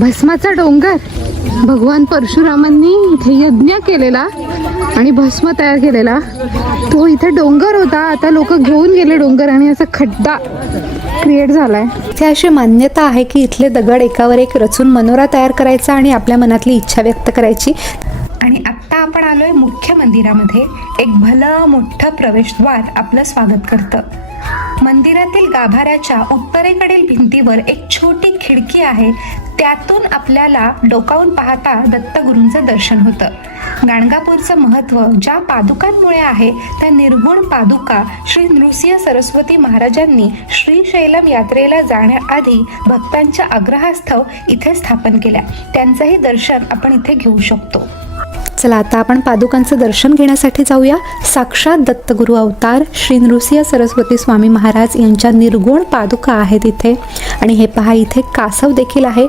भस्माचा डोंगर. भगवान परशुरामांनी इथे यज्ञ केलेला आणि भस्म तयार केलेला. तो इथे डोंगर होता. आता लोक घेऊन गेले डोंगर आणि असा खड्डा क्रिएट झालाय. ते अशी मान्यता आहे की इथले दगड एकावर एक रचून मनोरा तयार करायचा आणि आपल्या मनातली इच्छा व्यक्त करायची. आणि आत्ता आपण आलोय मुख्य मंदिरामध्ये. एक भलं मोठं प्रवेशद्वार आपलं स्वागत करतं. मंदिरातील गाभाऱ्याच्या उत्तरेकडील भिंतीवर एक छोटी खिडकी आहे त्यातून आपल्याला डोकावून पाहता दत्तगुरूंचं दर्शन होतं. गाणगापूरचं महत्त्व ज्या पादुकांमुळे आहे त्या निर्गुण पादुका श्री नृसिंह सरस्वती महाराजांनी श्रीशैलम यात्रेला जाण्याआधी भक्तांच्या आग्रहास्थव इथे स्थापन केल्या. त्यांचंही दर्शन आपण इथे घेऊ शकतो. चला आता आपण पादुकांचं दर्शन घेण्यासाठी जाऊया. साक्षात दत्तगुरु अवतार श्री नृसिंह सरस्वती स्वामी महाराज यांच्या निर्गुण पादुका आहेत इथे. आणि हे पहा इथे कासव देखील आहे.